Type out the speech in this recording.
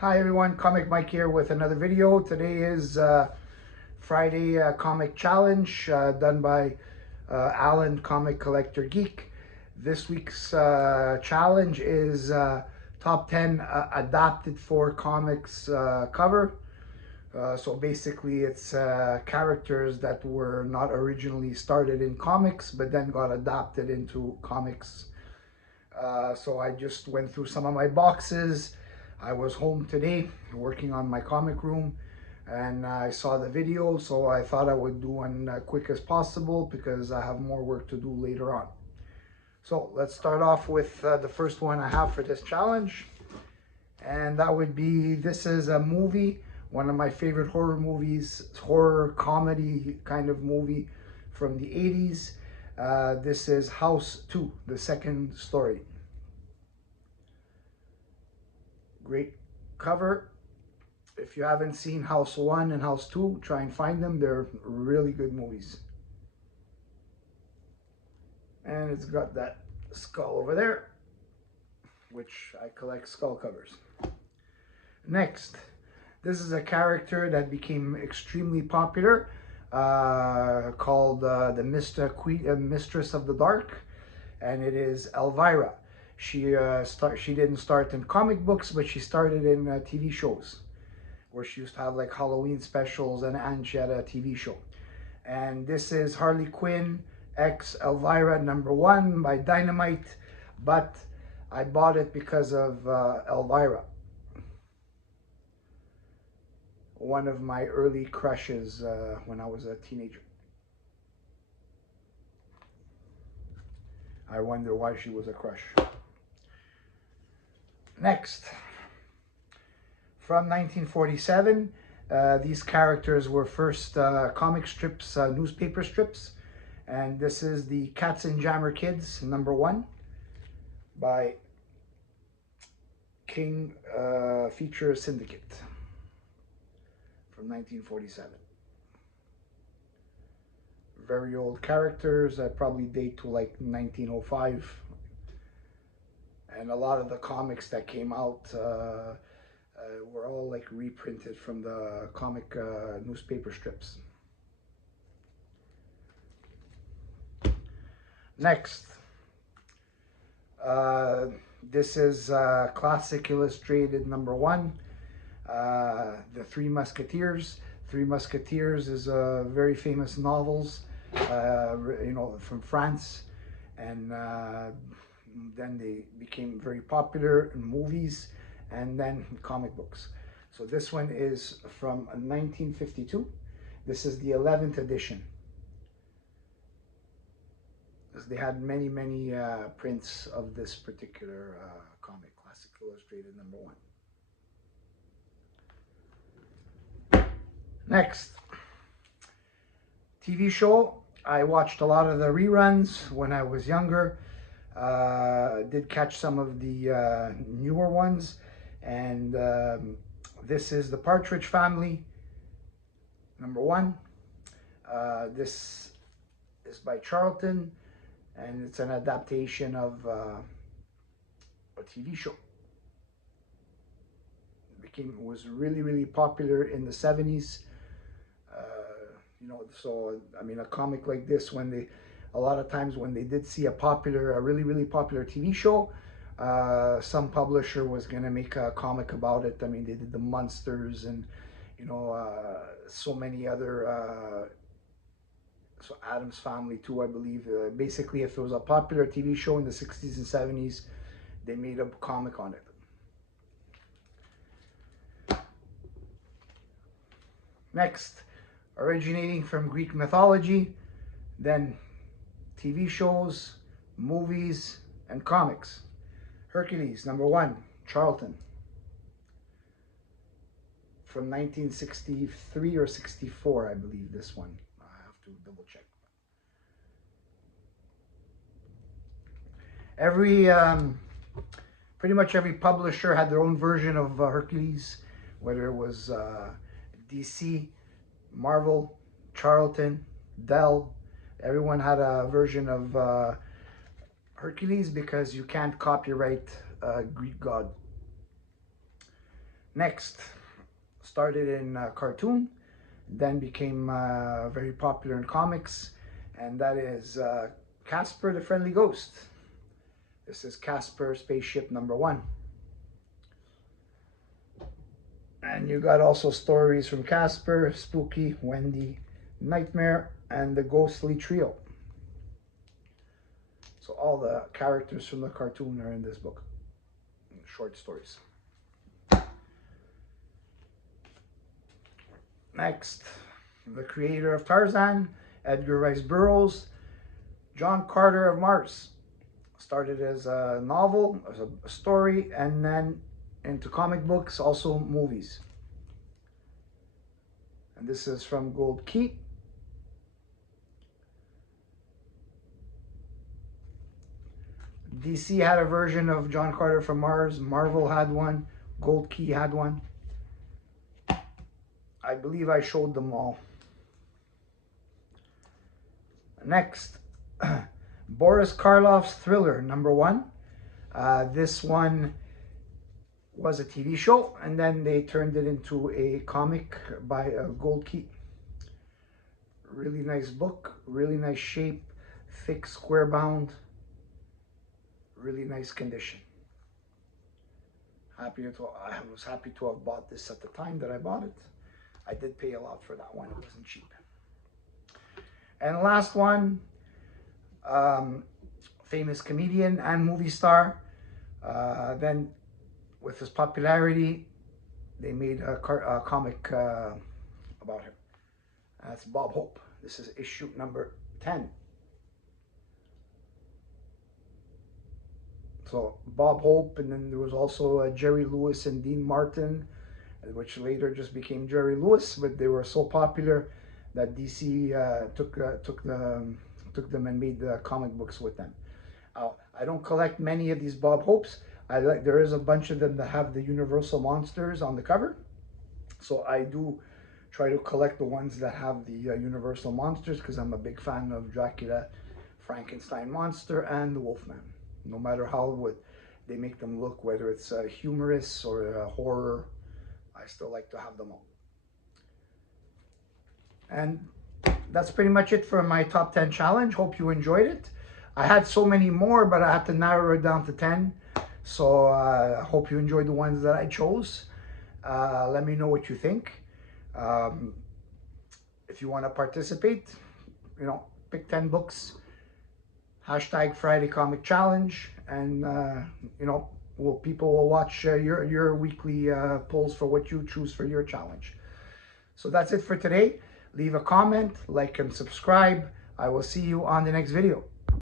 Hi everyone, Comic Mike here with another video. Today is Friday Comic Challenge done by Alan Comic Collector Geek. This week's challenge is top 10 adapted for comics cover. So basically it's characters that were not originally started in comics but then got adapted into comics. So I just went through some of my boxes. I was home today working on my comic room and I saw the video, so I thought I would do one quick as possible because I have more work to do later on. So let's start off with the first one I have for this challenge, and that would be, this is a movie, one of my favorite horror movies, horror comedy kind of movie from the 80s. This is House 2, the second story. Great cover. If you haven't seen House 1 and House 2, try and find them. They're really good movies. And it's got that skull over there, which I collect skull covers. Next, this is a character that became extremely popular, called the Mistress of the Dark, and it is Elvira. She didn't start in comic books, but she started in TV shows, where she used to have like Halloween specials, and she had a TV show. And this is Harley Quinn X Elvira #1 by Dynamite, but I bought it because of Elvira, one of my early crushes when I was a teenager. I wonder why she was a crush. Next, from 1947, these characters were first comic strips, newspaper strips, and this is the Katzenjammer Kids #1 by King Feature Syndicate from 1947. Very old characters that probably date to like 1905, and a lot of the comics that came out were all like reprinted from the comic newspaper strips. Next, this is Classic Illustrated #1, The Three Musketeers. Three Musketeers is very famous novels, from France, and then they became very popular in movies and then comic books. So this one is from 1952. This is the 11th edition. They had many prints of this particular comic, Classic Illustrated #1. Next, TV show. I watched a lot of the reruns when I was younger. Did catch some of the newer ones, and this is The Partridge Family #1. This is by Charlton, and it's an adaptation of a TV show. Was really popular in the 70s. So I mean, a comic like this, a lot of times when they did see a really popular TV show, some publisher was gonna make a comic about it. I mean, they did the Munsters and so many other. So Addams Family too, I believe. Basically, if it was a popular TV show in the 60s and 70s, they made a comic on it. Next, originating from Greek mythology, then TV shows, movies, and comics. Hercules #1, Charlton, from 1963 or 64, I believe, this one. I have to double check. Pretty much every publisher had their own version of Hercules, whether it was DC, Marvel, Charlton, Dell. Everyone had a version of Hercules because you can't copyright Greek god. Next, started in cartoon, then became very popular in comics, and that is Casper the Friendly Ghost. This is Casper Spaceship #1. And you got also stories from Casper, Spooky, Wendy, Nightmare, and the Ghostly Trio. So all the characters from the cartoon are in this book, short stories. Next, the creator of Tarzan, Edgar Rice Burroughs, John Carter of Mars. Started as a novel, as a story, and then into comic books, also movies. And this is from Gold Key. DC had a version of John Carter from Mars. Marvel had one. Gold Key had one. I believe I showed them all. Next, Boris Karloff's Thriller #1. This one was a TV show, and then they turned it into a comic by Gold Key. Really nice book, really nice shape, thick square bound, really nice condition. I was happy to have bought this at the time that I bought it. I did pay a lot for that one, it wasn't cheap. And last one, famous comedian and movie star. Then with his popularity, they made a comic about him. That's Bob Hope. This is issue #10. So Bob Hope, and then there was also Jerry Lewis and Dean Martin, which later just became Jerry Lewis, but they were so popular that DC took them and made the comic books with them. I don't collect many of these Bob Hopes. There is a bunch of them that have the Universal monsters on the cover, so I do try to collect the ones that have the Universal monsters, because I'm a big fan of Dracula, Frankenstein monster, and the Wolfman. No matter how they make them look, whether it's humorous or horror, I still like to have them all. And that's pretty much it for my top 10 challenge. Hope you enjoyed it. I had so many more, but I had to narrow it down to 10. So I hope you enjoyed the ones that I chose. Let me know what you think. If you want to participate, pick 10 books. #Friday Comic Challenge, and people will watch your weekly polls for what you choose for your challenge. So that's it for today. Leave a comment, like, and subscribe. I will see you on the next video.